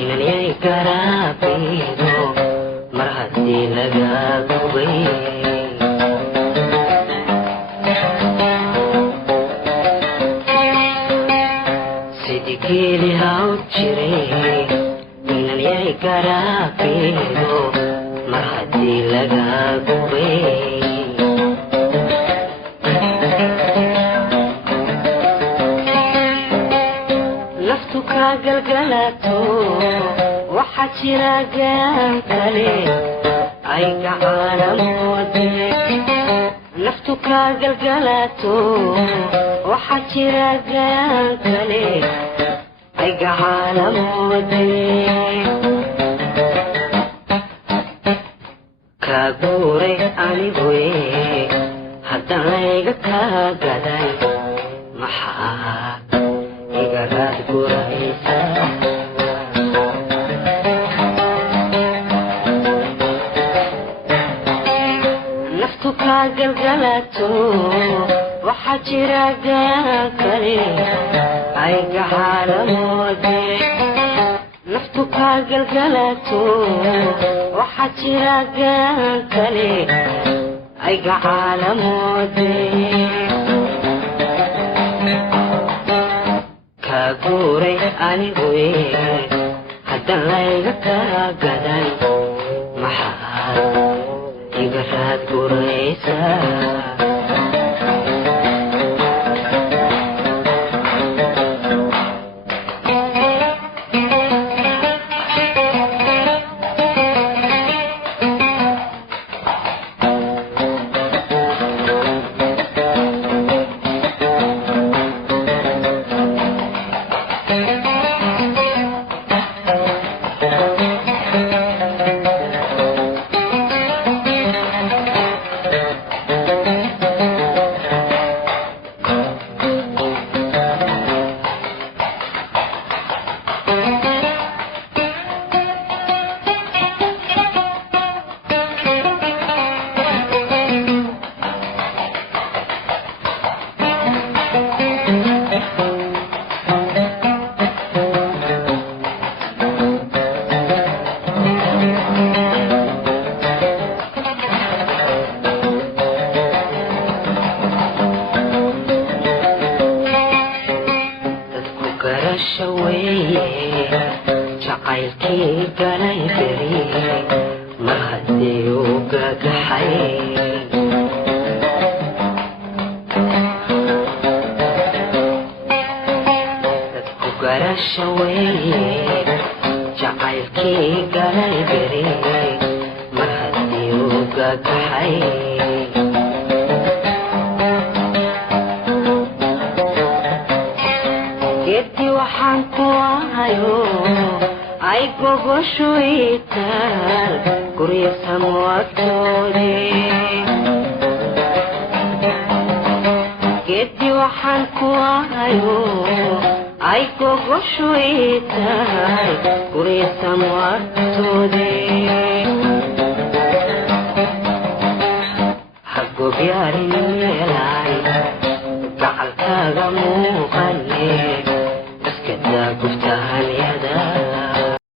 inaniyay garaabaydo mar haddii laga gubay sidii geeli haw jiray inaniyay garaabaydo mar haddii laga gubay galgalato waxa jira gaan kale ay gacalamoode naftu ka galgalato waxa jira gaan kale ay gacalamoode ka guuray anigu haddaan layga ka gaday maxaa igaraad guraysa naftu ka galgalato waxa jira gaan kale ay gacalamoode naftu ka galgalato waxa jira gaan kale ay gacalamoode guuray anigu haddaan layga ka gaday maxaa igaraad guraysa jacaylkii galay beri mar haddii uu gagaxay dadku garasha weeye jacaylkii galay beri mar haddii uu gagaxay waxaan ku ahayo ay gogoshoytaan gurya samwagtoode geedi waxaan ku ahayo ay gogoshoytaan gurya samwagtoode hagobyaarin meelaan gacalkaaga muu